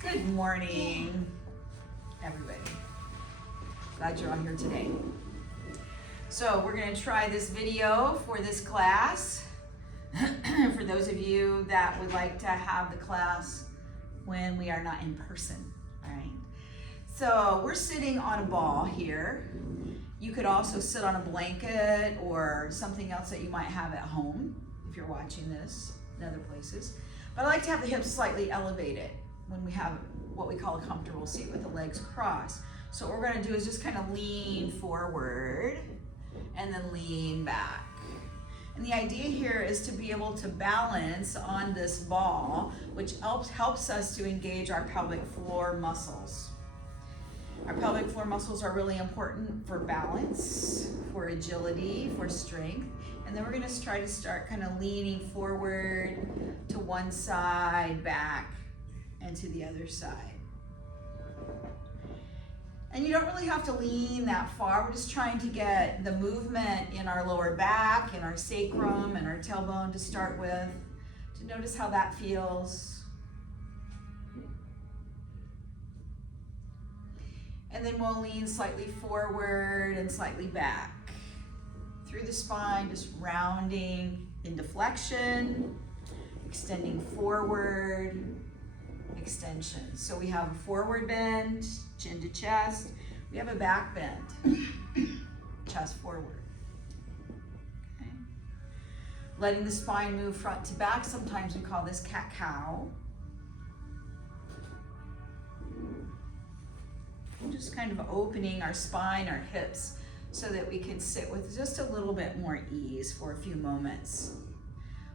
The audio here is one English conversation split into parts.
Good morning, everybody. Glad you're all here today. So we're going to try this video for this class. For those of you that would like to have the class when we are not in person, all right? So we're sitting on a ball here. You could also sit on a blanket or something else that you might have at home if you're watching this in other places. But I like to have the hips slightly elevated when we have what we call a comfortable seat with the legs crossed. So what we're going to do is just kind of lean forward and then lean back. And the idea here is to be able to balance on this ball, which helps us to engage our pelvic floor muscles. Our pelvic floor muscles are really important for balance, for agility, for strength. And then we're going to try to start kind of leaning forward to one side, back, and to the other side. And you don't really have to lean that far. We're just trying to get the movement in our lower back, in our sacrum, and our tailbone to start with, to notice how that feels. And then we'll lean slightly forward and slightly back. Through the spine, just rounding into flexion, extending forward, extension. So we have a forward bend, chin to chest. We have a back bend, chest forward. Okay. Letting the spine move front to back. Sometimes we call this cat-cow. And just kind of opening our spine, our hips, so that we can sit with just a little bit more ease for a few moments.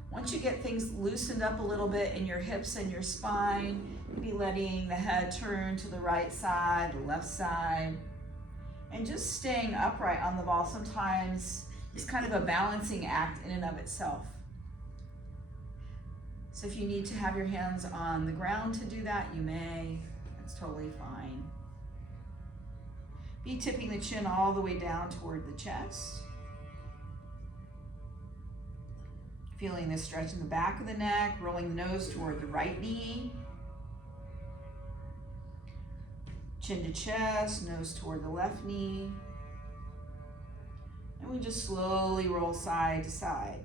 Once you get things loosened up a little bit in your hips and your spine, maybe letting the head turn to the right side, the left side, and just staying upright on the ball sometimes is kind of a balancing act in and of itself. So if you need to have your hands on the ground to do that, you may. That's totally fine. Be tipping the chin all the way down toward the chest. Feeling this stretch in the back of the neck, rolling the nose toward the right knee. Chin to chest, nose toward the left knee. And we just slowly roll side to side.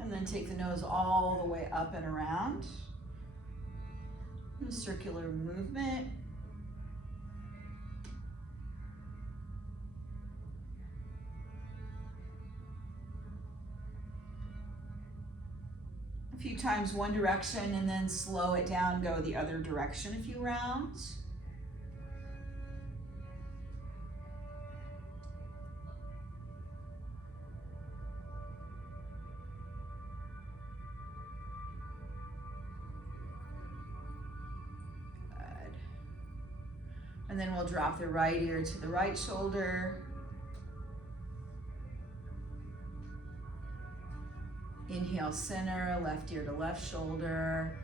And then take the nose all the way up and around. And circular movement. A few times one direction and then slow it down, go the other direction a few rounds. And then we'll drop the right ear to the right shoulder. Inhale, center, left ear to left shoulder.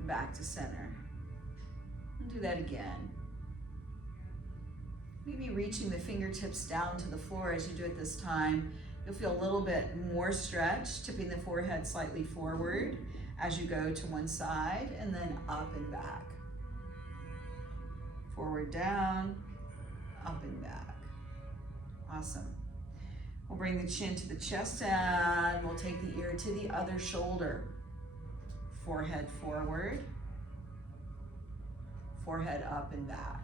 Back to center. And do that again. Maybe reaching the fingertips down to the floor as you do it this time. You'll feel a little bit more stretch, tipping the forehead slightly forward as you go to one side, and then up and back. Forward, down, up and back. Awesome. We'll bring the chin to the chest and we'll take the ear to the other shoulder. Forehead forward, forehead up and back.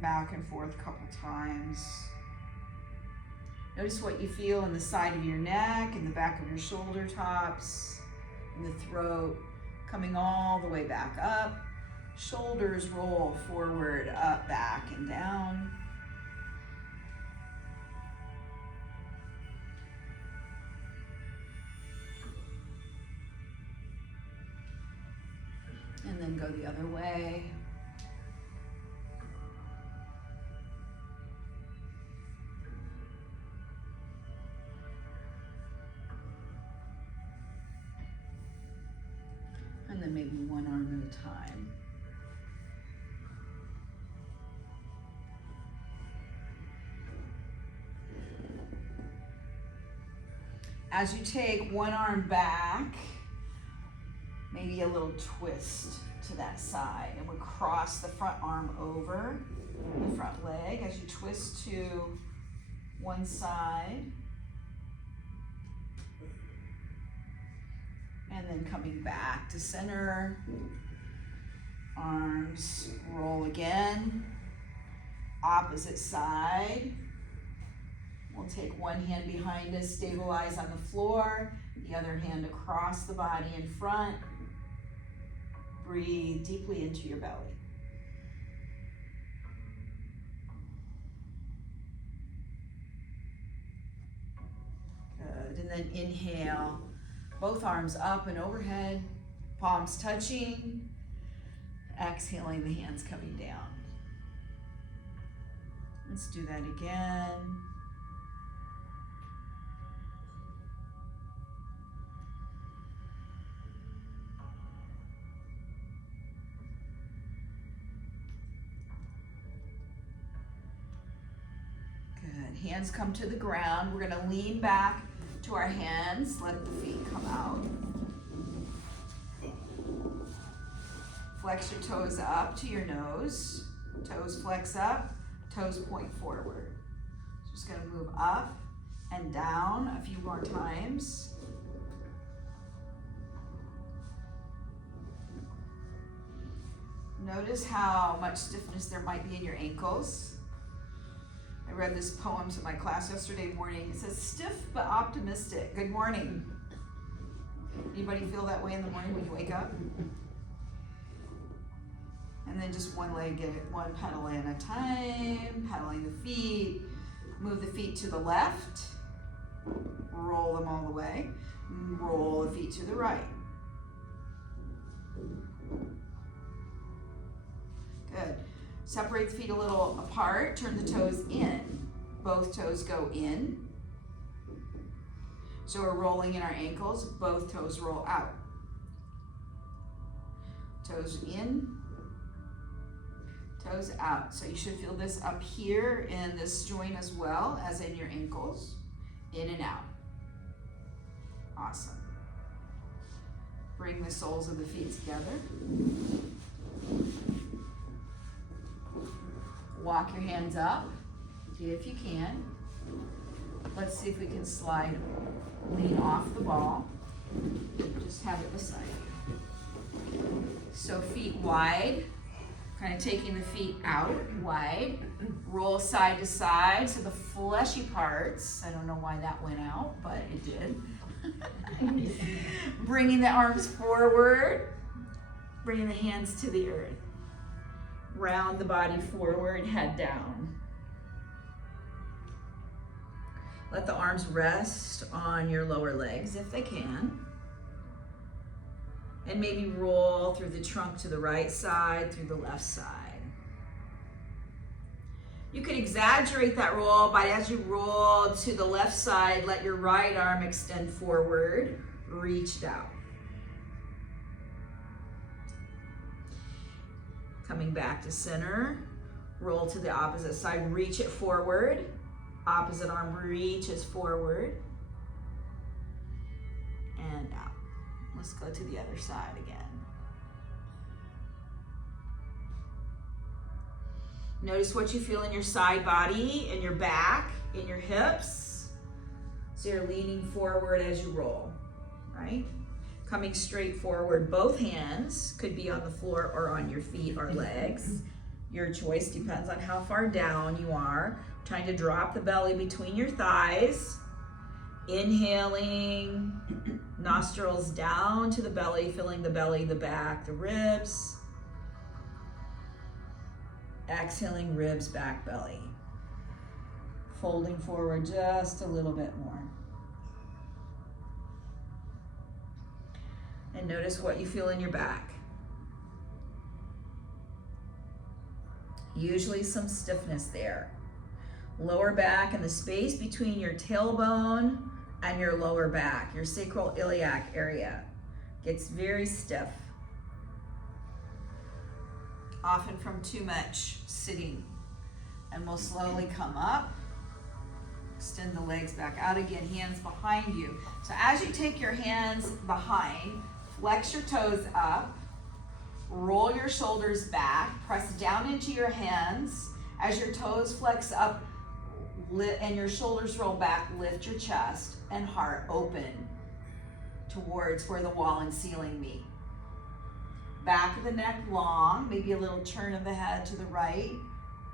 Back and forth a couple times. Notice what you feel in the side of your neck, in the back of your shoulder tops, in the throat, coming all the way back up. Shoulders roll forward, up, back, and down. And then go the other way. And then maybe one arm at a time. As you take one arm back, maybe a little twist to that side, and we'll cross the front arm over the front leg as you twist to one side. And then coming back to center, arms roll again, opposite side. We'll take one hand behind us, stabilize on the floor, the other hand across the body in front. Breathe deeply into your belly. Good, and then inhale. Both arms up and overhead, palms touching. Exhaling, the hands coming down. Let's do that again. Good, hands come to the ground. We're gonna lean back to our hands, let the feet come out. Flex your toes up to your nose. Toes flex up, toes point forward. Just gonna move up and down a few more times. Notice how much stiffness there might be in your ankles. I read this poem to my class yesterday morning. It says, stiff but optimistic. Good morning. Anybody feel that way in the morning when you wake up? And then just one leg, one pedal at a time, pedaling the feet. Move the feet to the left. Roll them all the way. Roll the feet to the right. Good. Separate the feet a little apart, turn the toes in. Both toes go in. So we're rolling in our ankles, both toes roll out. Toes in, toes out. So you should feel this up here in this joint as well as in your ankles, in and out. Awesome. Bring the soles of the feet together. Walk your hands up, if you can. Let's see if we can slide, lean off the ball. Just have it beside you. So feet wide, kind of taking the feet out wide. Roll side to side, so the fleshy parts, I don't know why that went out, but it did. Bringing the arms forward, bringing the hands to the earth. Round the body forward, head down. Let the arms rest on your lower legs if they can. And maybe roll through the trunk to the right side, through the left side. You could exaggerate that roll by, as you roll to the left side, let your right arm extend forward, reach down. Coming back to center, roll to the opposite side, reach it forward. Opposite arm reaches forward and out. Let's go to the other side again. Notice what you feel in your side body, in your back, in your hips. So you're leaning forward as you roll, right? Coming straight forward, both hands could be on the floor or on your feet or legs. Your choice depends on how far down you are. Trying to drop the belly between your thighs. Inhaling, nostrils down to the belly, filling the belly, the back, the ribs. Exhaling, ribs, back, belly. Folding forward just a little bit more. And notice what you feel in your back. Usually some stiffness there. Lower back and the space between your tailbone and your lower back, your sacral iliac area, gets very stiff. often from too much sitting. And we'll slowly come up. Extend the legs back out again, hands behind you. So as you take your hands behind, flex your toes up, roll your shoulders back, press down into your hands. As your toes flex up and your shoulders roll back, lift your chest and heart open towards where the wall and ceiling meet. Back of the neck long, maybe a little turn of the head to the right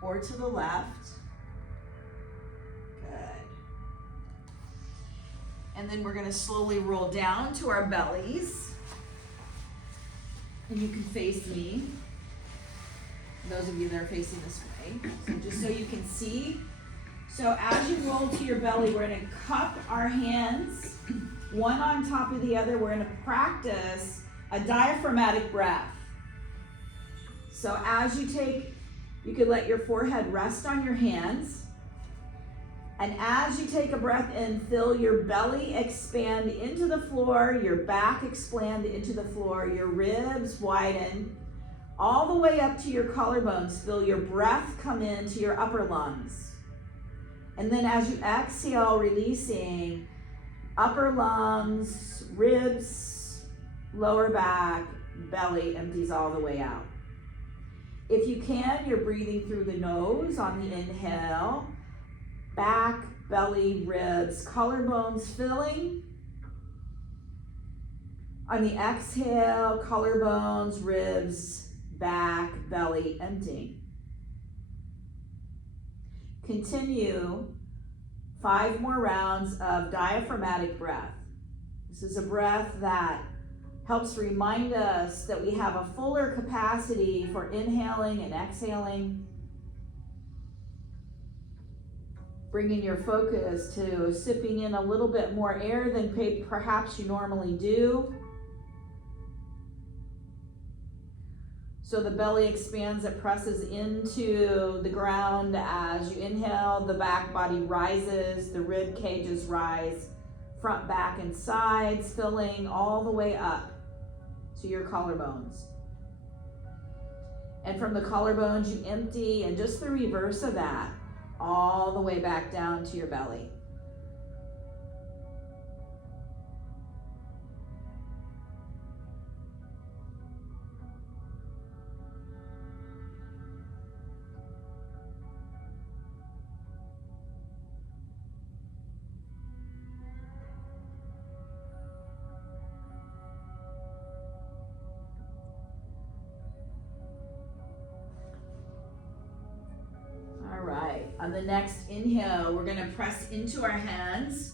or to the left. Good. And then we're going to slowly roll down to our bellies. And you can face me. Those of you that are facing this way. So just so you can see. So as you roll to your belly, we're going to cup our hands, one on top of the other. We're going to practice a diaphragmatic breath. So as you take, you could let your forehead rest on your hands. And as you take a breath in, feel your belly expand into the floor, your back expand into the floor, your ribs widen, all the way up to your collarbones. Feel your breath come into your upper lungs. And then as you exhale, releasing upper lungs, ribs, lower back, belly empties all the way out. If you can, you're breathing through the nose on the inhale. Back, belly, ribs, collarbones filling. On the exhale, collarbones, ribs, back, belly emptying. Continue 5 more rounds of diaphragmatic breath. This is a breath that helps remind us that we have a fuller capacity for inhaling and exhaling. Bringing your focus to sipping in a little bit more air than perhaps you normally do. So the belly expands, it presses into the ground as you inhale, the back body rises, the rib cages rise, front, back, and sides, filling all the way up to your collarbones. And from the collarbones you empty, and just the reverse of that, all the way back down to your belly. On the next inhale, we're going to press into our hands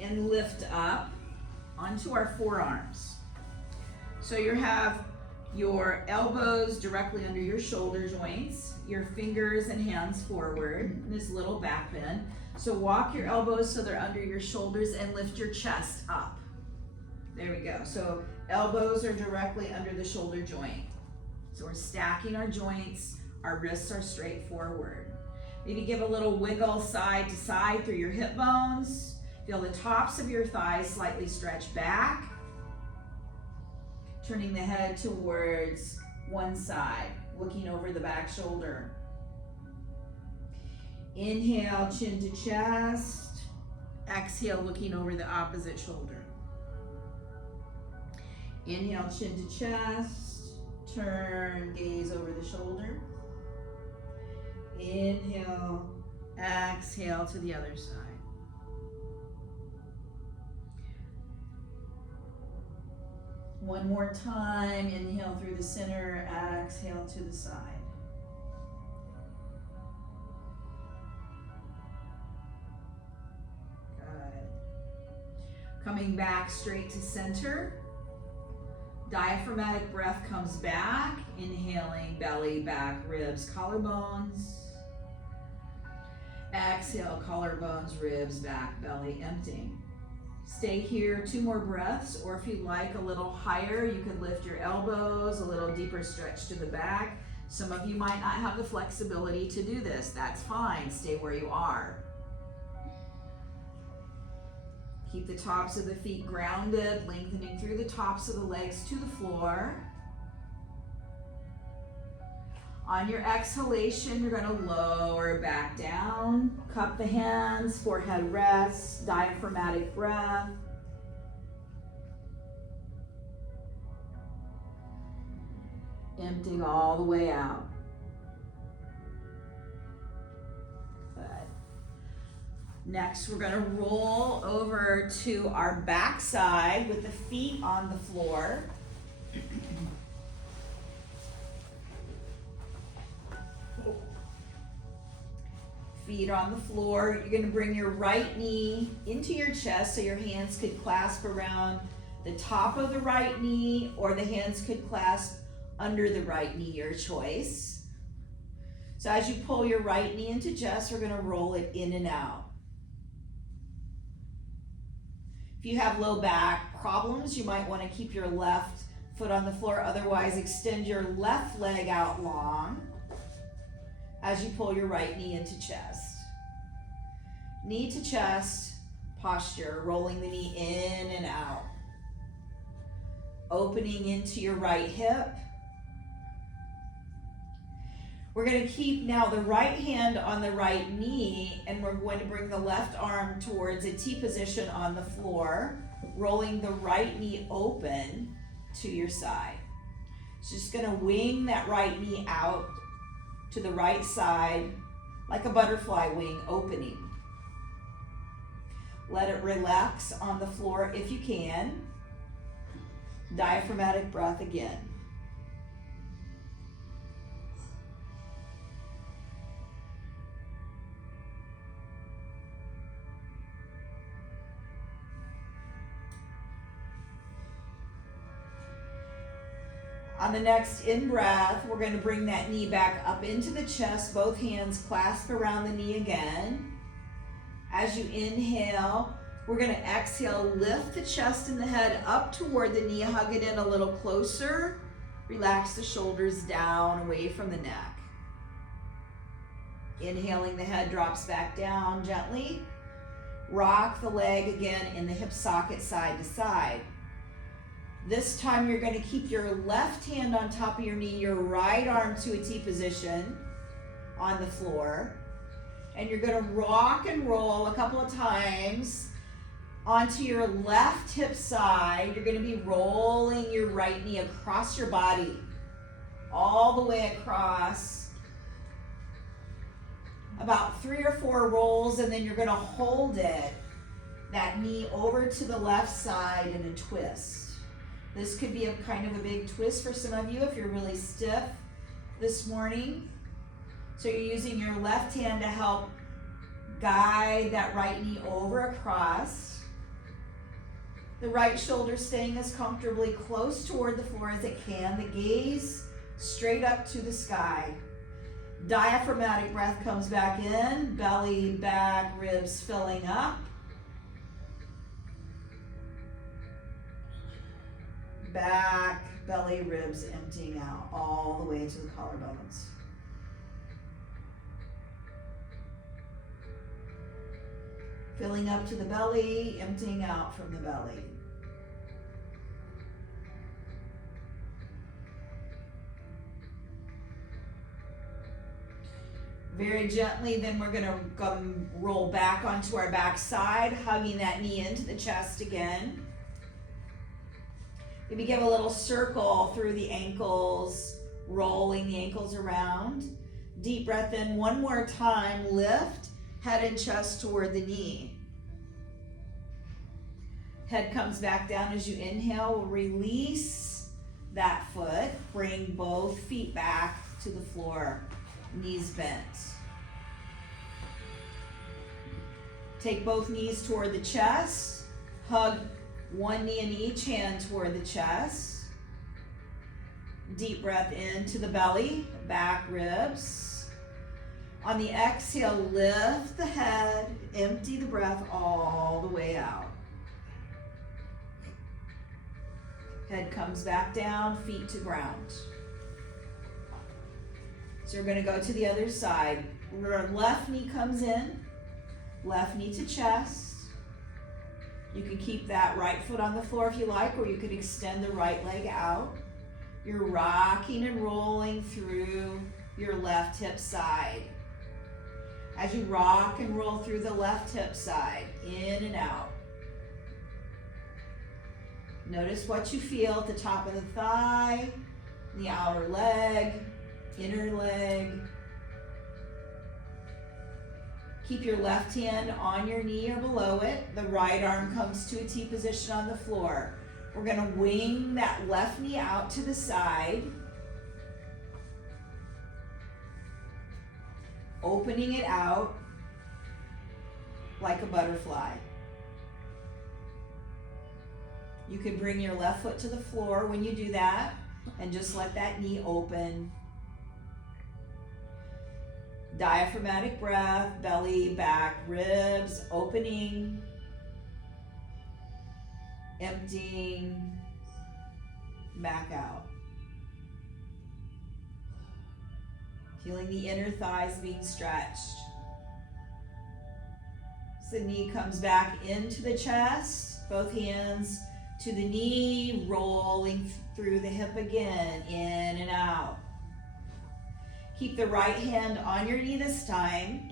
and lift up onto our forearms. So you have your elbows directly under your shoulder joints, your fingers and hands forward, this little back bend. So walk your elbows so they're under your shoulders and lift your chest up. There we go. So elbows are directly under the shoulder joint. So we're stacking our joints, our wrists are straight forward. Maybe give a little wiggle side to side through your hip bones. Feel the tops of your thighs slightly stretch back. Turning the head towards one side, looking over the back shoulder. Inhale, chin to chest. Exhale, looking over the opposite shoulder. Inhale, chin to chest. Turn, gaze over the shoulder. Inhale, exhale to the other side. One more time, inhale through the center, exhale to the side. Good. Coming back straight to center. Diaphragmatic breath comes back, inhaling belly, back, ribs, collarbones. Exhale, collarbones, ribs, back, belly, emptying. Stay here 2 more breaths, or if you like a little higher, you could lift your elbows, a little deeper stretch to the back. Some of you might not have the flexibility to do this. That's fine. Stay where you are. Keep the tops of the feet grounded, lengthening through the tops of the legs to the floor. On your exhalation, you're gonna lower back down, cup the hands, forehead rests, diaphragmatic breath. Emptying all the way out. Good. Next, we're gonna roll over to our back side with the feet on the floor. Feet on the floor. You're gonna bring your right knee into your chest so your hands could clasp around the top of the right knee, or the hands could clasp under the right knee, your choice. So as you pull your right knee into chest, we're gonna roll it in and out. If you have low back problems, you might wanna keep your left foot on the floor. Otherwise, extend your left leg out long as you pull your right knee into chest. Knee to chest posture, rolling the knee in and out. Opening into your right hip. We're gonna keep now the right hand on the right knee, and we're going to bring the left arm towards a T position on the floor, rolling the right knee open to your side. So just gonna wing that right knee out to the right side like a butterfly wing opening. Let it relax on the floor if you can. Diaphragmatic breath again. On the next in-breath, we're going to bring that knee back up into the chest, both hands clasp around the knee again. As you inhale, we're going to exhale, lift the chest and the head up toward the knee, hug it in a little closer. Relax the shoulders down, away from the neck. Inhaling, the head drops back down gently. Rock the leg again in the hip socket side to side. This time you're going to keep your left hand on top of your knee, your right arm to a T position on the floor. And you're going to rock and roll a couple of times onto your left hip side. You're going to be rolling your right knee across your body, all the way across. About 3 or 4 rolls, and then you're going to hold it, that knee over to the left side in a twist. This could be a kind of a big twist for some of you if you're really stiff this morning. So you're using your left hand to help guide that right knee over across. The right shoulder staying as comfortably close toward the floor as it can. The gaze straight up to the sky. Diaphragmatic breath comes back in, belly, back, ribs filling up. Back, belly, ribs emptying out all the way to the collarbones. Filling up to the belly, emptying out from the belly. Very gently, then we're gonna come roll back onto our back side, hugging that knee into the chest again. Maybe give a little circle through the ankles, rolling the ankles around. Deep breath in one more time, lift, head and chest toward the knee. Head comes back down as you inhale, we'll release that foot, bring both feet back to the floor, knees bent. Take both knees toward the chest, hug one knee in each hand toward the chest. Deep breath into the belly, back ribs. On the exhale, lift the head, empty the breath all the way out. Head comes back down, feet to ground. So we're going to go to the other side. Our left knee comes in, left knee to chest. You can keep that right foot on the floor if you like, or you could extend the right leg out. You're rocking and rolling through your left hip side. As you rock and roll through the left hip side, in and out. Notice what you feel at the top of the thigh, the outer leg, inner leg. Keep your left hand on your knee or below it. The right arm comes to a T position on the floor. We're gonna wing that left knee out to the side. Opening it out like a butterfly. You can bring your left foot to the floor when you do that and just let that knee open. Diaphragmatic breath, belly, back, ribs, opening, emptying, back out. Feeling the inner thighs being stretched. So the knee comes back into the chest, both hands to the knee, rolling through the hip again, in and out. Keep the right hand on your knee this time,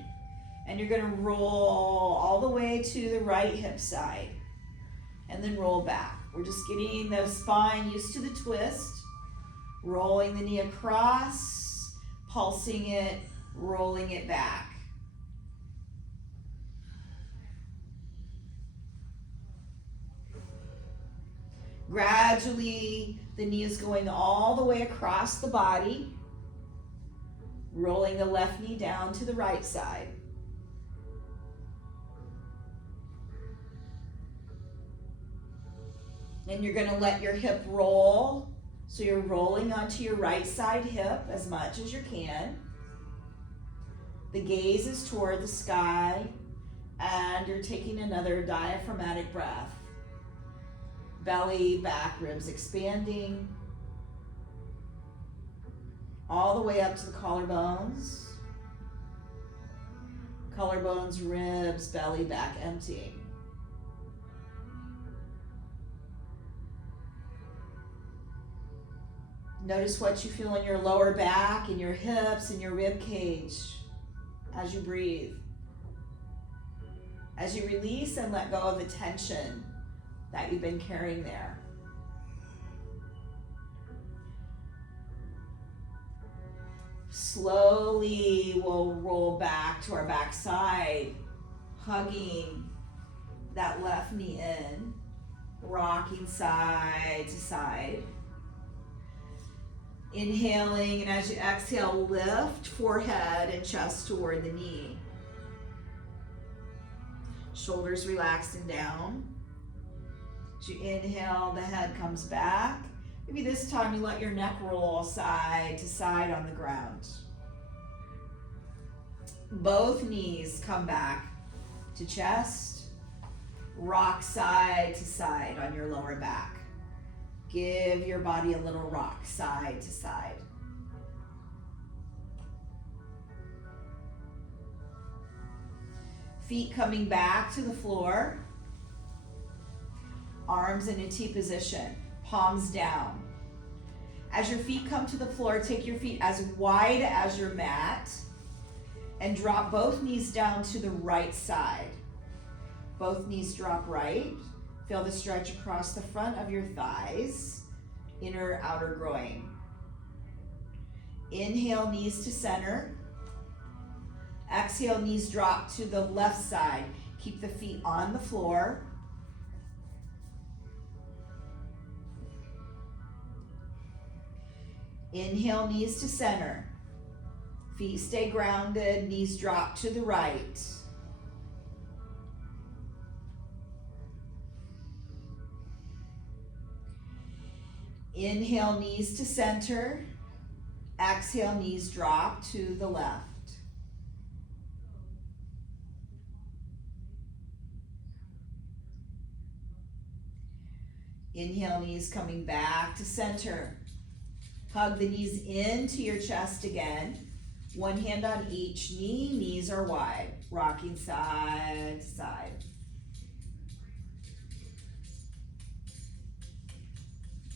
and you're gonna roll all the way to the right hip side, and then roll back. We're just getting the spine used to the twist, rolling the knee across, pulsing it, rolling it back. Gradually, the knee is going all the way across the body, rolling the left knee down to the right side. Then you're going to let your hip roll. So you're rolling onto your right side hip as much as you can. The gaze is toward the sky, and you're taking another diaphragmatic breath. Belly, back, ribs expanding. All the way up to the collarbones. Collarbones, ribs, belly, back, emptying. Notice what you feel in your lower back, in your hips, in your rib cage as you breathe. As you release and let go of the tension that you've been carrying there. Slowly we'll roll back to our back side, hugging that left knee in, rocking side to side. Inhaling, and as you exhale, lift forehead and chest toward the knee. Shoulders relaxed and down. As you inhale, the head comes back. Maybe this time you let your neck roll side to side on the ground. Both knees come back to chest. Rock side to side on your lower back. Give your body a little rock side to side. Feet coming back to the floor. Arms in a T position. Palms down. As your feet come to the floor, take your feet as wide as your mat and drop both knees down to the right side. Both knees drop right. Feel the stretch across the front of your thighs, inner, outer groin. Inhale, knees to center. Exhale, knees drop to the left side. Keep the feet on the floor. Inhale, knees to center. Feet stay grounded, knees drop to the right. Inhale, knees to center. Exhale, knees drop to the left. Inhale, knees coming back to center. Hug the knees into your chest again. One hand on each knee, knees are wide. Rocking side to side.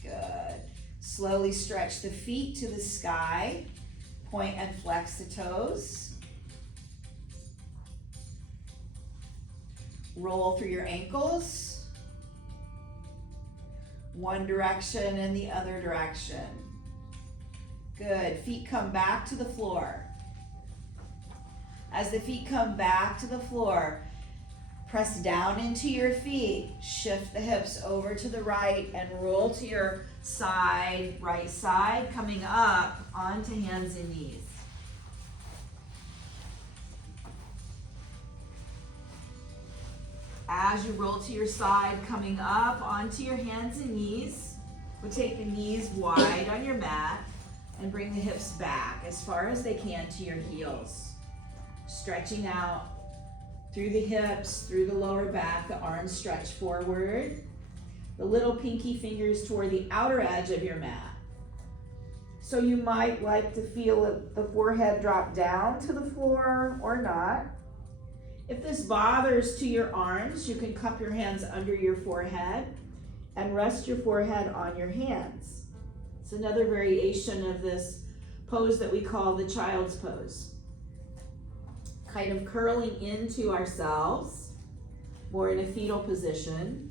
Good. Slowly stretch the feet to the sky. Point and flex the toes. Roll through your ankles. One direction and the other direction. Good. Feet come back to the floor. As the feet come back to the floor, press down into your feet. Shift the hips over to the right and roll to your side, right side, coming up onto hands and knees. As you roll to your side, coming up onto your hands and knees, we'll take the knees wide on your mat and bring the hips back as far as they can to your heels. Stretching out through the hips, through the lower back, the arms stretch forward. The little pinky fingers toward the outer edge of your mat. So you might like to feel the forehead drop down to the floor or not. If this bothers to your arms, you can cup your hands under your forehead and rest your forehead on your hands. It's another variation of this pose that we call the child's pose. Kind of curling into ourselves, more in a fetal position.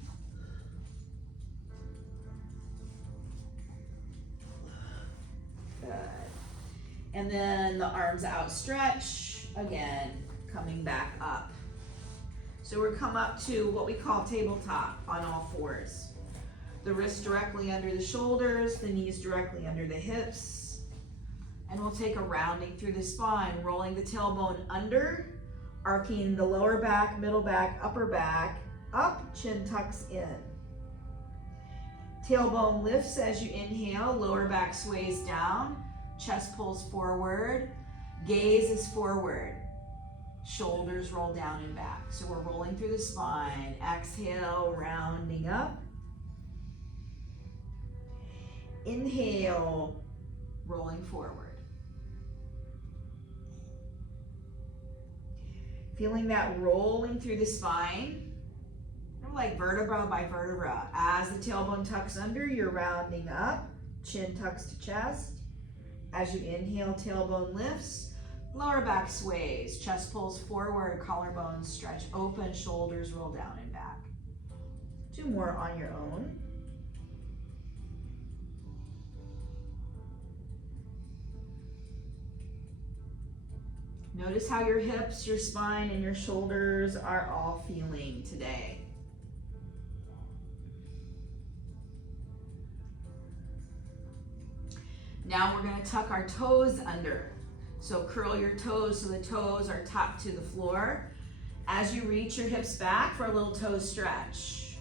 Good. And then the arms outstretch, again, coming back up. So we're come up to what we call tabletop on all fours. The wrists directly under the shoulders, the knees directly under the hips. And we'll take a rounding through the spine, rolling the tailbone under, arcing the lower back, middle back, upper back, up, chin tucks in. Tailbone lifts as you inhale, lower back sways down, chest pulls forward, gaze is forward. Shoulders roll down and back. So we're rolling through the spine. Exhale, rounding up. Inhale, rolling forward. Feeling that rolling through the spine, kind of like vertebra by vertebra. As the tailbone tucks under, you're rounding up. Chin tucks to chest. As you inhale, tailbone lifts. Lower back sways, chest pulls forward, collarbones stretch open, shoulders roll down and back. 2 more on your own. Notice how your hips, your spine, and your shoulders are all feeling today. Now we're going to tuck our toes under. So curl your toes so the toes are tucked to the floor. As you reach your hips back for a little toe stretch.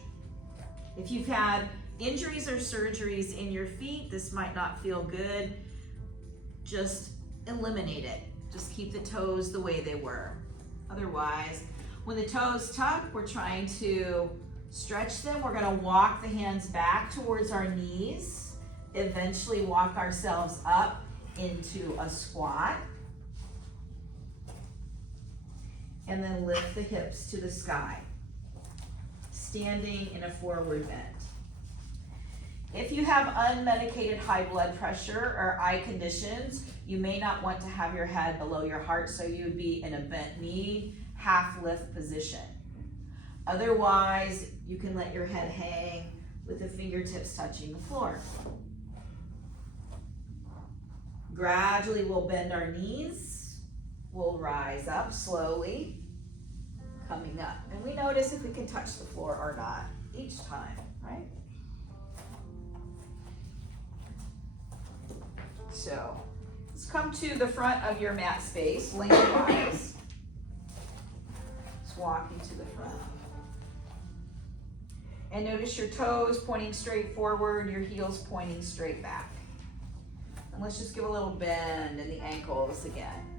If you've had injuries or surgeries in your feet, this might not feel good. Just eliminate it. Just keep the toes the way they were. Otherwise, when the toes tuck, we're trying to stretch them. We're going to walk the hands back towards our knees. Eventually walk ourselves up into a squat. And then lift the hips to the sky. Standing in a forward bend. If you have unmedicated high blood pressure or eye conditions, you may not want to have your head below your heart, so you would be in a bent knee, half lift position. Otherwise, you can let your head hang with the fingertips touching the floor. Gradually, we'll bend our knees. We'll rise up slowly, coming up. And we notice if we can touch the floor or not each time, right? So let's come to the front of your mat space, lengthwise. Just walking to the front. And notice your toes pointing straight forward, your heels pointing straight back. And let's just give a little bend in the ankles again.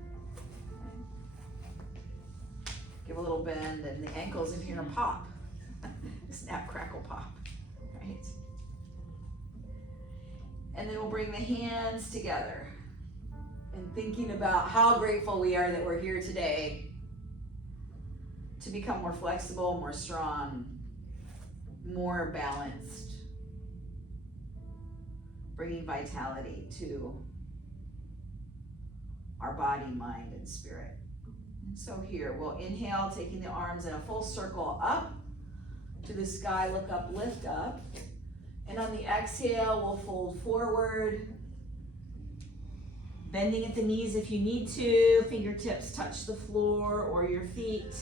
Give a little bend in the ankles if you're gonna pop. Snap, crackle, pop, right? And then we'll bring the hands together and thinking about how grateful we are that we're here today to become more flexible, more strong, more balanced, bringing vitality to our body, mind, and spirit. And so here, we'll inhale, taking the arms in a full circle up to the sky, look up, lift up. And on the exhale, we'll fold forward, bending at the knees if you need to, fingertips touch the floor or your feet.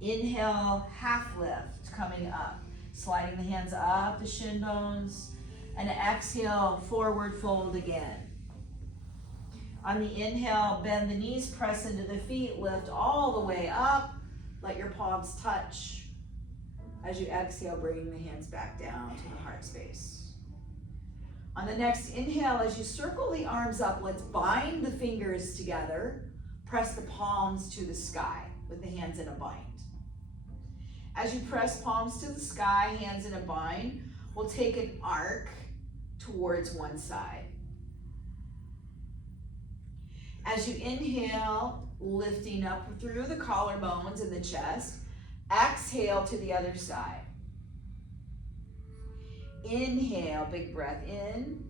Inhale, half lift, coming up, sliding the hands up the shin bones, and exhale, forward fold again. On the inhale, bend the knees, press into the feet, lift all the way up, let your palms touch. As you exhale, bringing the hands back down to the heart space. On the next inhale, as you circle the arms up, let's bind the fingers together, press the palms to the sky with the hands in a bind. As you press palms to the sky, hands in a bind, we'll take an arc towards one side. As you inhale, lifting up through the collarbones and the chest, exhale to the other side. Inhale, big breath in.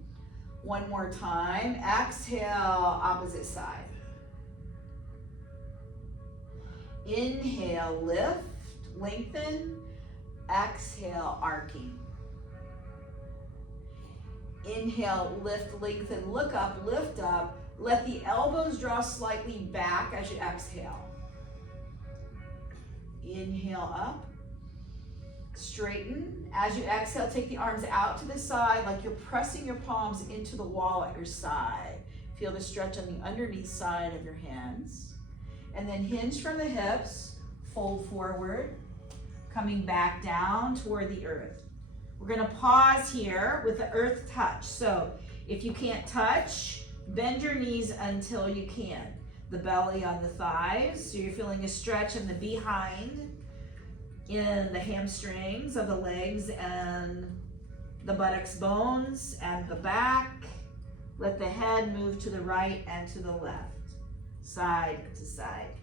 One more time. Exhale, opposite side. Inhale, lift, lengthen. Exhale, arcing. Inhale, lift, lengthen, look up, lift up. Let the elbows draw slightly back as you exhale. Inhale up, straighten. As you exhale, take the arms out to the side like you're pressing your palms into the wall at your side. Feel the stretch on the underneath side of your hands. And then hinge from the hips, fold forward, coming back down toward the earth. We're gonna pause here with the earth touch. So if you can't touch, bend your knees until you can. The belly on the thighs, so you're feeling a stretch in the behind, in the hamstrings of the legs and the buttocks bones and the back. Let the head move to the right and to the left, side to side.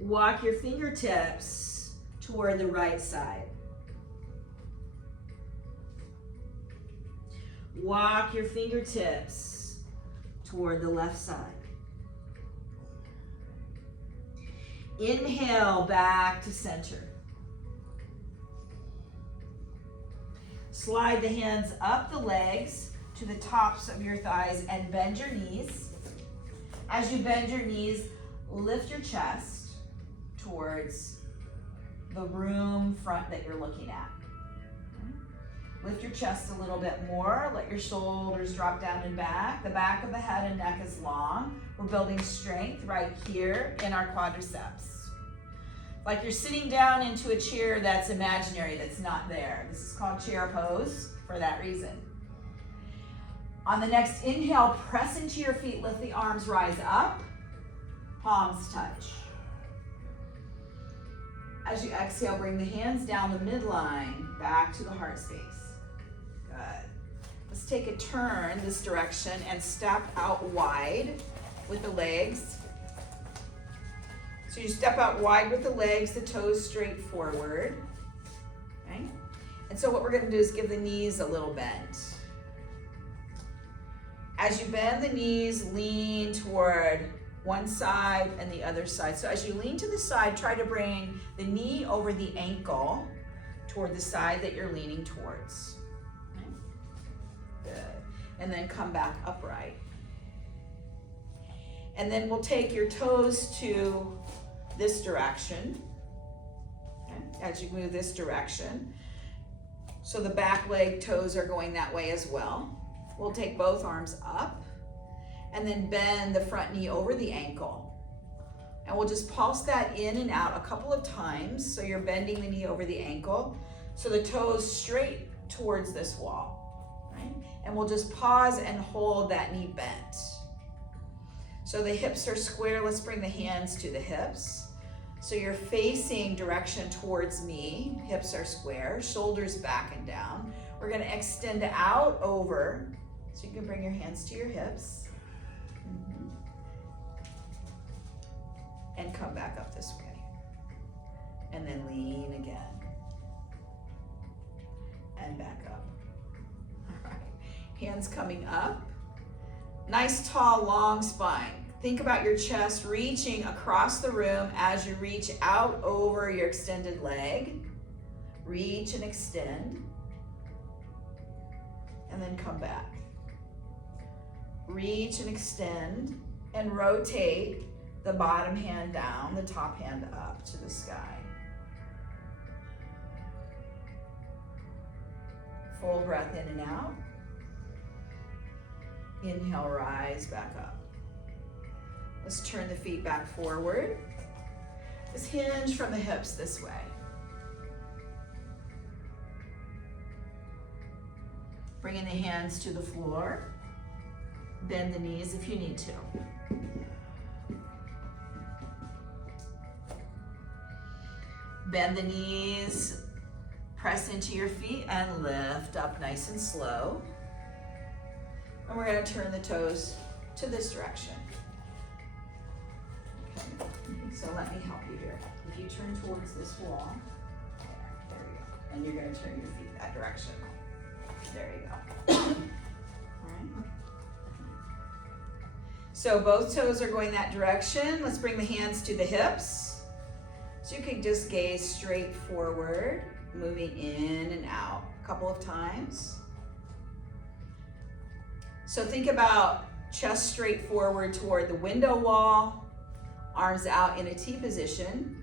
Walk your fingertips toward the right side. Walk your fingertips toward the left side. Inhale, back to center. Slide the hands up the legs to the tops of your thighs and bend your knees. As you bend your knees, lift your chest towards the room front that you're looking at. Lift your chest a little bit more. Let your shoulders drop down and back. The back of the head and neck is long. We're building strength right here in our quadriceps. Like you're sitting down into a chair that's imaginary, that's not there. This is called chair pose for that reason. On the next inhale, press into your feet, lift the arms, rise up, palms touch. As you exhale, bring the hands down the midline, back to the heart space. Good. Let's take a turn this direction and step out wide with the legs. So you step out wide with the legs, the toes straight forward. Okay? And so what we're gonna do is give the knees a little bend. As you bend the knees, lean toward one side and the other side. So as you lean to the side, try to bring the knee over the ankle toward the side that you're leaning towards. Okay? Good. And then come back upright. And then we'll take your toes to this direction, okay, as you move this direction. So the back leg toes are going that way as well. We'll take both arms up and then bend the front knee over the ankle. And we'll just pulse that in and out a couple of times. So you're bending the knee over the ankle. So the toes straight towards this wall, right? And we'll just pause and hold that knee bent. So the hips are square. Let's bring the hands to the hips. So you're facing direction towards me. Hips are square, shoulders back and down. We're gonna extend out over. So you can bring your hands to your hips. And come back up this way. And then lean again. And back up. All Hands coming up. Nice, tall, long spine. Think about your chest reaching across the room as you reach out over your extended leg. Reach and extend. And then come back. Reach and extend and rotate the bottom hand down, the top hand up to the sky. Full breath in and out. Inhale, rise back up. Let's turn the feet back forward. Let's hinge from the hips this way. Bringing the hands to the floor. Bend the knees if you need to. Bend the knees, press into your feet and lift up nice and slow. And we're going to turn the toes to this direction. Okay. So let me help you here. If you turn towards this wall, there you go. And you're going to turn your feet that direction. There you go. All right. So both toes are going that direction. Let's bring the hands to the hips. So you can just gaze straight forward, moving in and out a couple of times. So think about chest straight forward toward the window wall, arms out in a T position.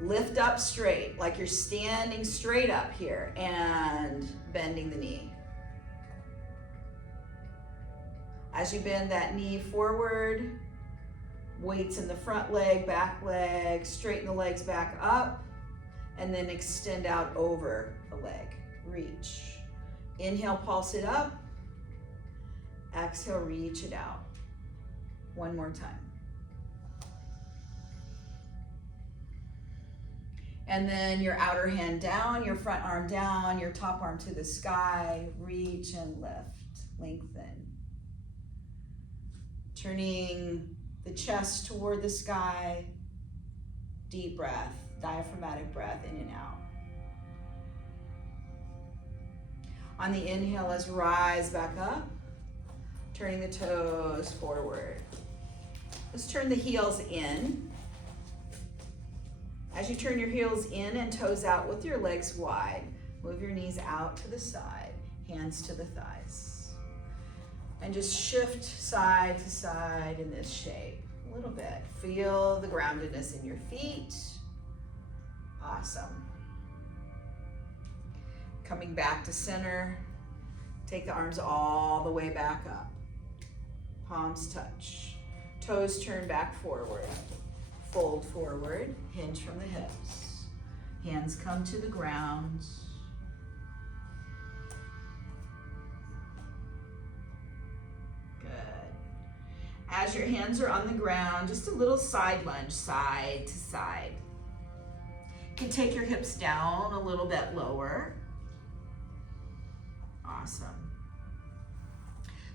Lift up straight, like you're standing straight up here and bending the knee. As you bend that knee forward, weights in the front leg, back leg, straighten the legs back up, and then extend out over the leg. Reach. Inhale, pulse it up. Exhale, reach it out. One more time. And then your outer hand down, your front arm down, your top arm to the sky. Reach and lift, lengthen. Turning the chest toward the sky. Deep breath, diaphragmatic breath in and out. On the inhale, let's rise back up. Turning the toes forward. Let's turn the heels in. As you turn your heels in and toes out with your legs wide, move your knees out to the side, hands to the thighs. And just shift side to side in this shape a little bit. Feel the groundedness in your feet. Awesome. Coming back to center. Take the arms all the way back up. Palms touch. Toes turn back forward. Fold forward, hinge from the hips. Hands come to the ground. Good. As your hands are on the ground, just a little side lunge, side to side. You can take your hips down a little bit lower. Awesome.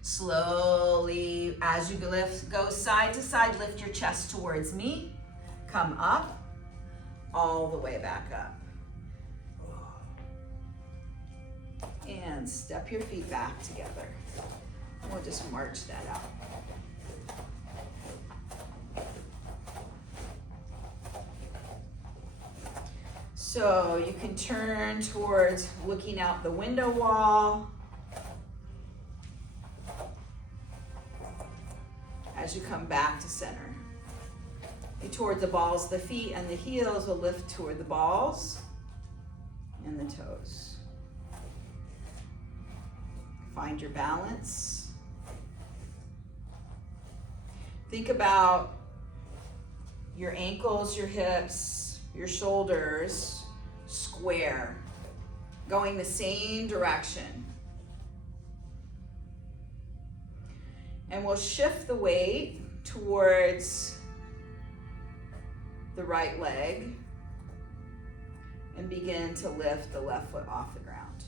Slowly, as you go side to side, lift your chest towards me. Come up, all the way back up. And step your feet back together. We'll just march that out. So you can turn towards looking out the window wall. As you come back to center. Toward the balls of the feet, and the heels will lift toward the balls and the toes. Find your balance. Think about your ankles, your hips, your shoulders square, going the same direction. And we'll shift the weight towards the right leg and begin to lift the left foot off the ground.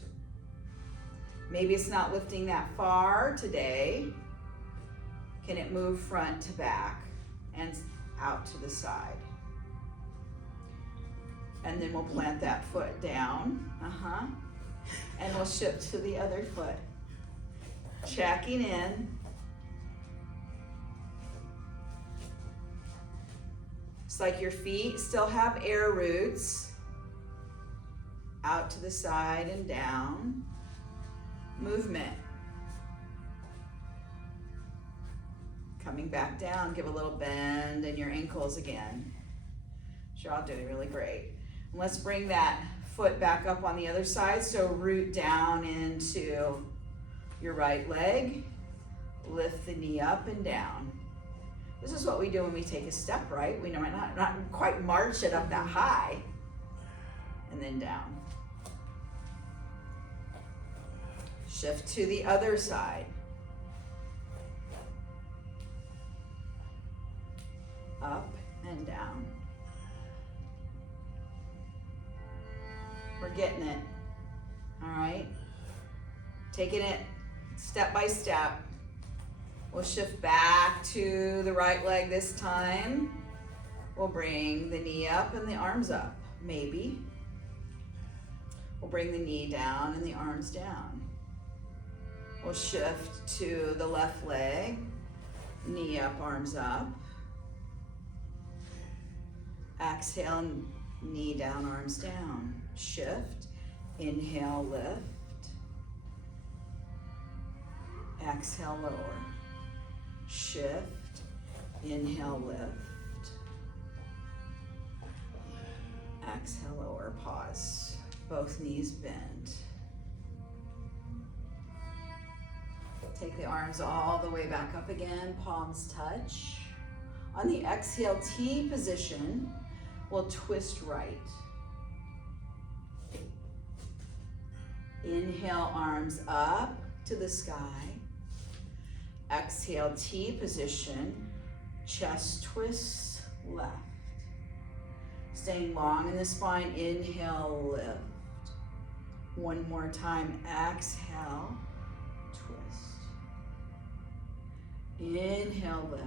Maybe it's not lifting that far today. Can it move front to back and out to the side? And then we'll plant that foot down. And we'll shift to the other foot. Checking in. It's like your feet still have air roots. Out to the side and down. Movement. Coming back down, give a little bend in your ankles again. You're all doing really great. And let's bring that foot back up on the other side. So root down into your right leg. Lift the knee up and down. This is what we do when we take a step, right? We might not quite march it up that high. And then down. Shift to the other side. Up and down. We're getting it. All right? Taking it step by step. We'll shift back to the right leg this time. We'll bring the knee up and the arms up, maybe. We'll bring the knee down and the arms down. We'll shift to the left leg, knee up, arms up. Exhale, knee down, arms down. Shift, inhale, lift. Exhale, lower. Shift, inhale, lift. Exhale, lower, pause. Both knees bend. Take the arms all the way back up again, palms touch. On the exhale, T position, we'll twist right. Inhale, arms up to the sky. Exhale, T position, chest twists left. Staying long in the spine, inhale, lift. One more time, exhale, twist. Inhale, lift.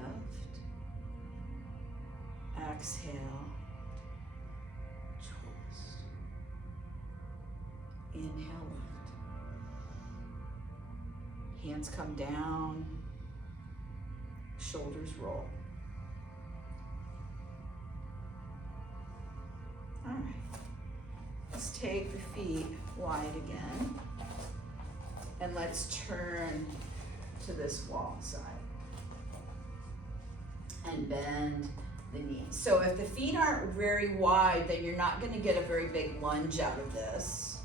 Exhale, twist. Inhale, lift. Hands come down, shoulders roll. All right, let's take the feet wide again, and let's turn to this wall side and bend the knees. So if the feet aren't very wide, then you're not going to get a very big lunge out of this.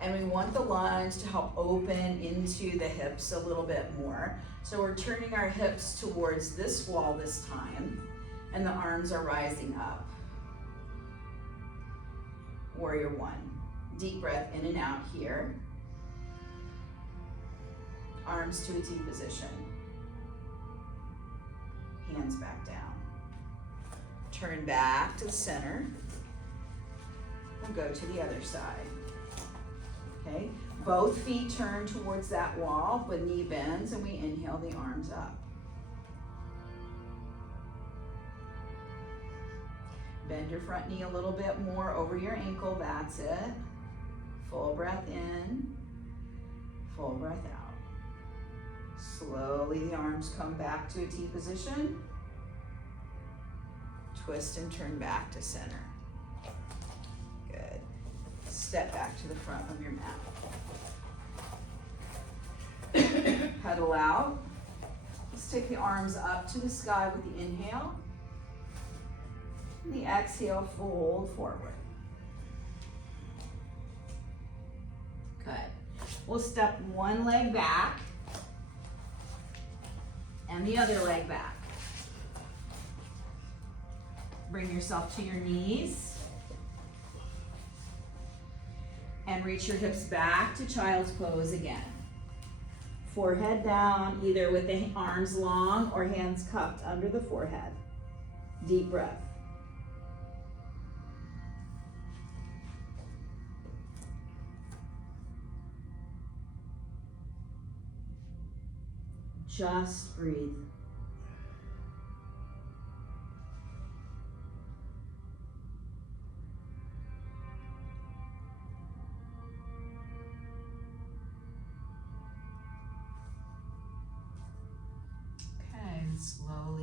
And we want the lunge to help open into the hips a little bit more. So we're turning our hips towards this wall this time, and the arms are rising up. Warrior one. Deep breath in and out here. Arms to a T position. Hands back down. Turn back to the center. We'll go to the other side. Okay, both feet turn towards that wall with knee bends, and we inhale the arms up. Bend your front knee a little bit more over your ankle, that's it. Full breath in, full breath out. Slowly the arms come back to a T position. Twist and turn back to center. Good. Step back to the front of your mat. Pedal out. Let's take the arms up to the sky with the inhale. And the exhale, fold forward. Good. We'll step one leg back and the other leg back. Bring yourself to your knees and reach your hips back to child's pose again. Forehead down, either with the arms long or hands cupped under the forehead. Deep breath. Just breathe.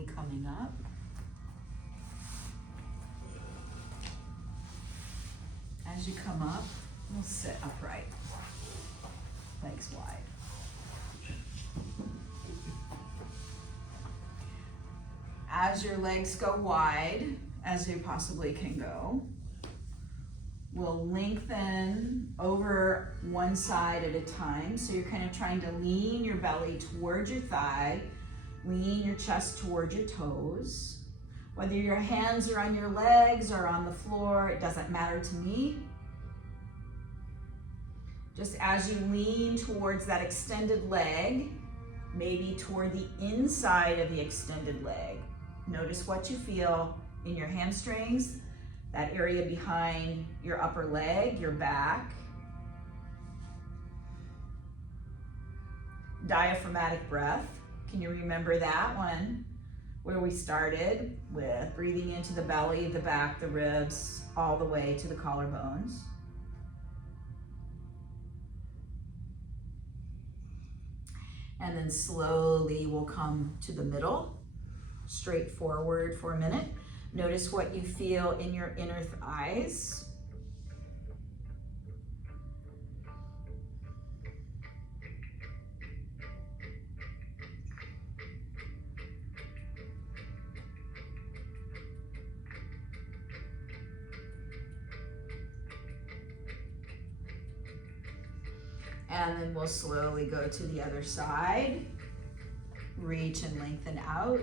slowly coming up. As you come up, we'll sit upright, legs wide. As your legs go wide, as they possibly can go, we'll lengthen over one side at a time. So you're kind of trying to lean your belly towards your thigh, lean your chest towards your toes. Whether your hands are on your legs or on the floor, it doesn't matter to me. Just as you lean towards that extended leg, maybe toward the inside of the extended leg, notice what you feel in your hamstrings, that area behind your upper leg, your back. Diaphragmatic breath. Can you remember that one? Where we started with breathing into the belly, the back, the ribs, all the way to the collarbones. And then slowly we'll come to the middle, straight forward for a minute. Notice what you feel in your inner thighs. And then we'll slowly go to the other side. Reach and lengthen out.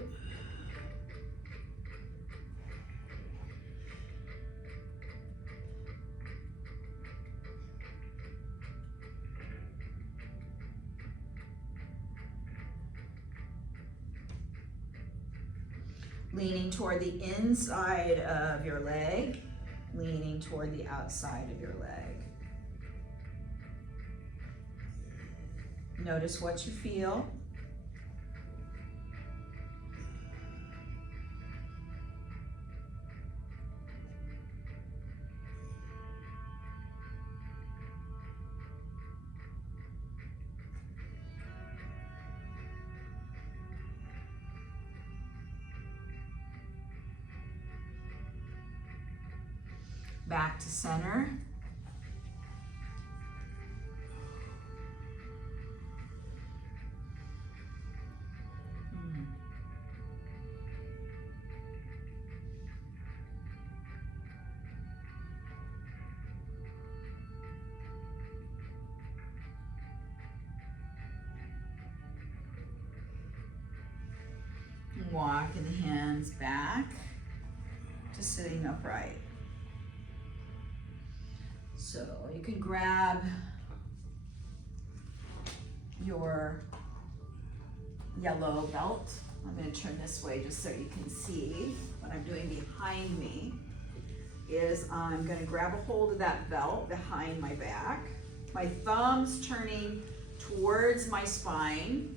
Leaning toward the inside of your leg, leaning toward the outside of your leg. Notice what you feel. Back to center. Walking the hands back to sitting upright. So you can grab your yellow belt. I'm going to turn this way just so you can see what I'm doing behind me. Is I'm going to grab a hold of that belt behind my back. My thumbs turning towards my spine.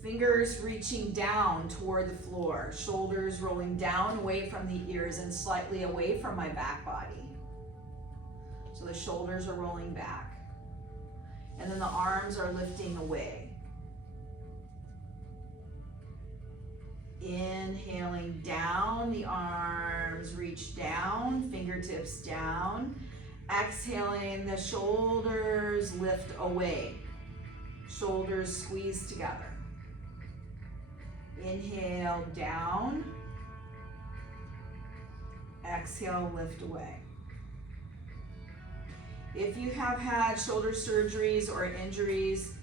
Fingers reaching down toward the floor. Shoulders rolling down away from the ears and slightly away from my back body. So the shoulders are rolling back. And then the arms are lifting away. Inhaling down, the arms reach down, fingertips down. Exhaling, the shoulders lift away. Shoulders squeeze together. Inhale down. Exhale, lift away. If you have had shoulder surgeries or injuries,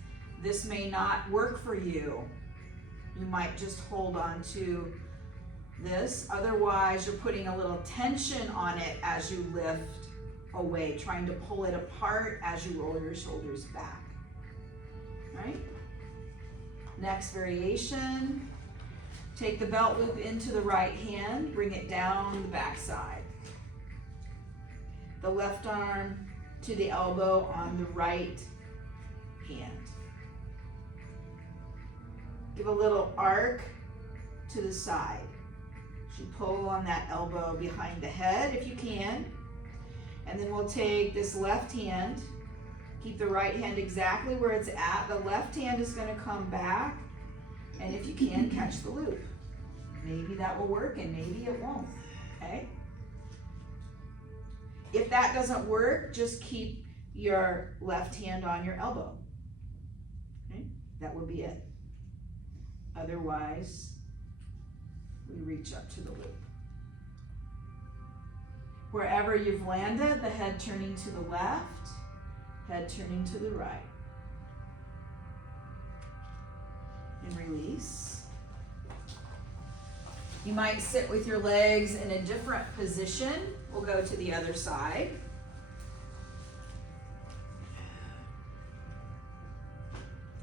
this may not work for you. You might just hold on to this. Otherwise, you're putting a little tension on it as you lift away, trying to pull it apart as you roll your shoulders back. Right? Next variation. Take the belt loop into the right hand, bring it down the back side. The left arm to the elbow on the right hand. Give a little arc to the side. You pull on that elbow behind the head if you can. And then we'll take this left hand, keep the right hand exactly where it's at. The left hand is going to come back And if you can, catch the loop. Maybe that will work and maybe it won't, okay? If that doesn't work, just keep your left hand on your elbow, okay? That will be it. Otherwise, we reach up to the loop. Wherever you've landed, the head turning to the left, head turning to the right. And release. You might sit with your legs in a different position. We'll go to the other side.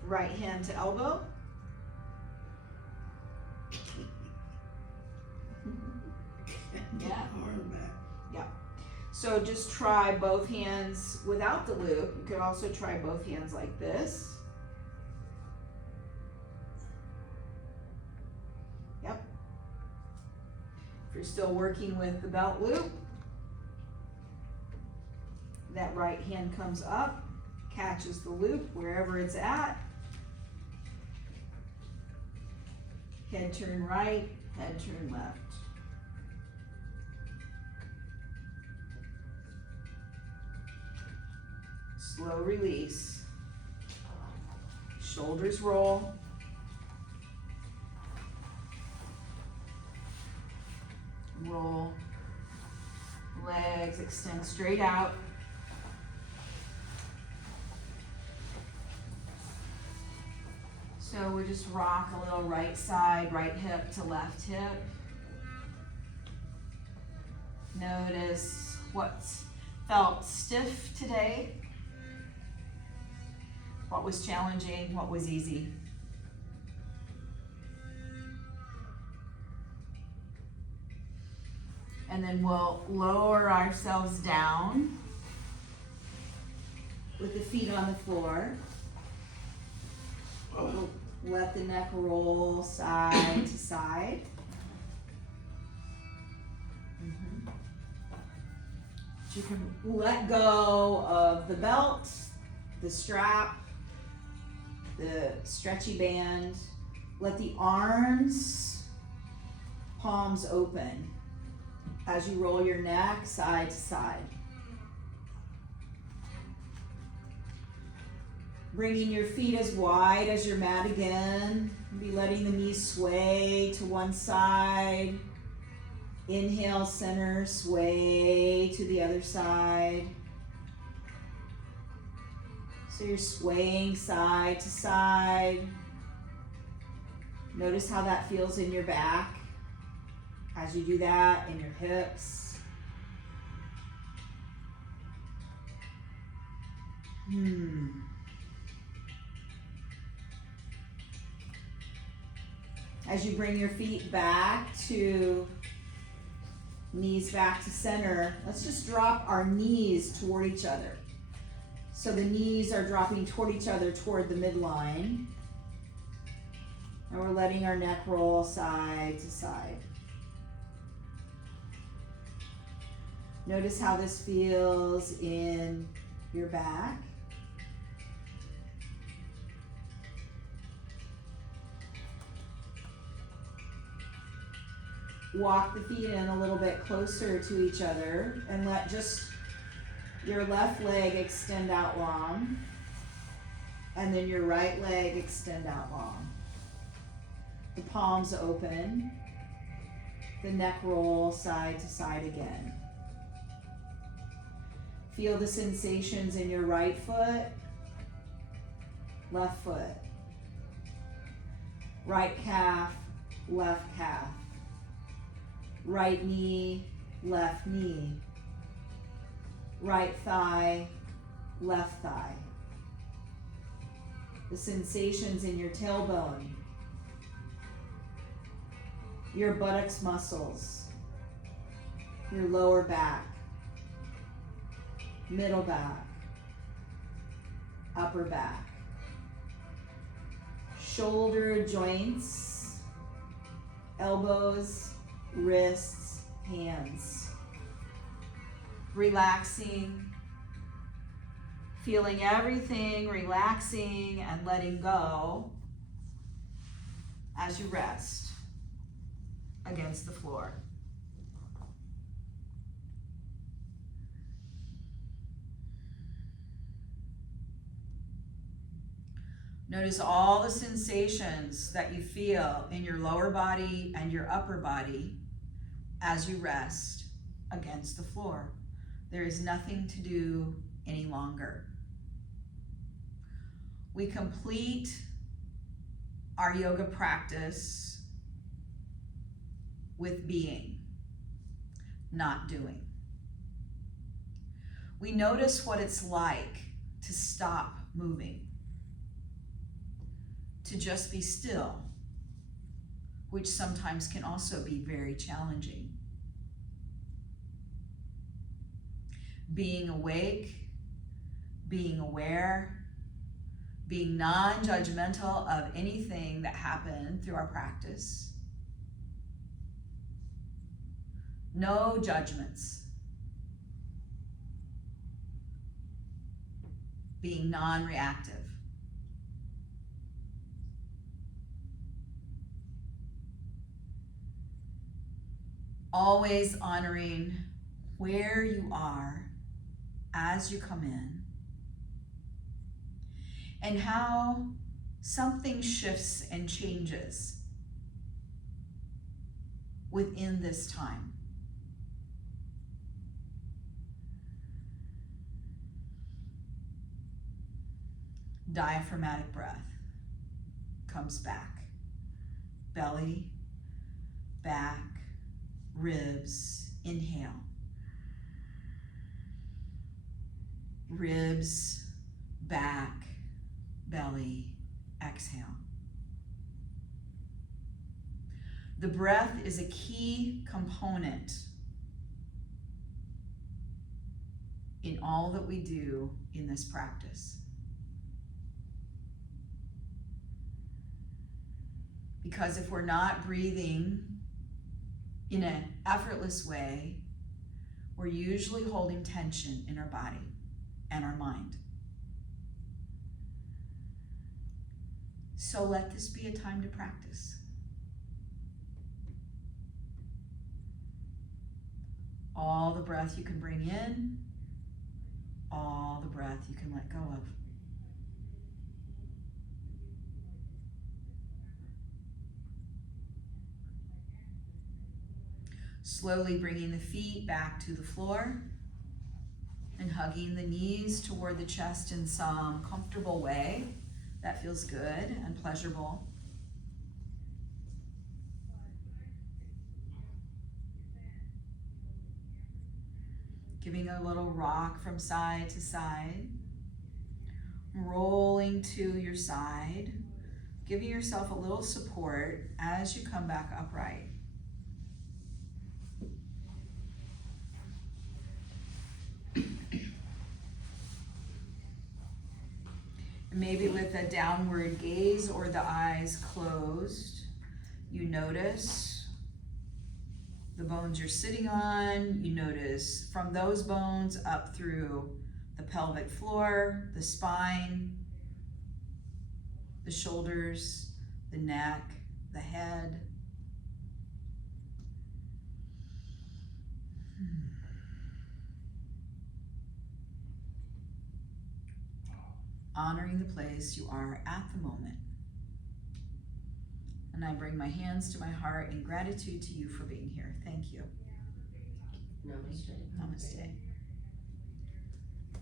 Right hand to elbow. Yeah. Yeah. So just try both hands without the loop. You could also try both hands like this. Yep. If you're still working with the belt loop, that right hand comes up, catches the loop wherever it's at. Head turn right, head turn left. Slow release. Shoulders roll. Roll. Legs extend straight out. So we just rock a little right side, right hip to left hip. Notice what felt stiff today. What was challenging, what was easy. And then we'll lower ourselves down with the feet on the floor. We'll let the neck roll side to side. You can let go of the belt, the strap, the stretchy band. Let the arms, palms open as you roll your neck side to side. Bringing your feet as wide as your mat again. Be letting the knees sway to one side. Inhale, center, sway to the other side. So you're swaying side to side. Notice how that feels in your back as you do that, in your hips. As you bring your feet back to knees back to center, let's just drop our knees toward each other. So the knees are dropping toward each other, toward the midline. And we're letting our neck roll side to side. Notice how this feels in your back. Walk the feet in a little bit closer to each other and let just your left leg extend out long, and then your right leg extend out long. The palms open, the neck roll side to side again. Feel the sensations in your right foot, left foot, right calf, left calf, right knee, left knee, right thigh, left thigh. The sensations in your tailbone, your buttocks muscles, your lower back, middle back, upper back, shoulder joints, elbows, wrists, hands. Relaxing, feeling everything, relaxing and letting go. as you rest against the floor. Notice all the sensations that you feel in your lower body and your upper body as you rest against the floor. There is nothing to do any longer. We complete our yoga practice with being, not doing. We notice what it's like to stop moving, to just be still, which sometimes can also be very challenging. Being awake, being aware, being non-judgmental of anything that happened through our practice. No judgments. Being non-reactive. Always honoring where you are as you come in, and how something shifts and changes within this time. Diaphragmatic breath comes back. Belly, back, ribs, inhale. Ribs, back, belly, exhale. The breath is a key component in all that we do in this practice. Because if we're not breathing in an effortless way, we're usually holding tension in our body and our mind. So let this be a time to practice. All the breath you can bring in, all the breath you can let go of. Slowly bringing the feet back to the floor and hugging the knees toward the chest in some comfortable way that feels good and pleasurable. Giving a little rock from side to side, rolling to your side, giving yourself a little support as you come back upright. Maybe with a downward gaze or the eyes closed, you notice the bones you're sitting on. You notice from those bones up through the pelvic floor, the spine, the shoulders, the neck, the head. Honoring the place you are at the moment. And I bring my hands to my heart in gratitude to you for being here. Thank you. Namaste. Namaste.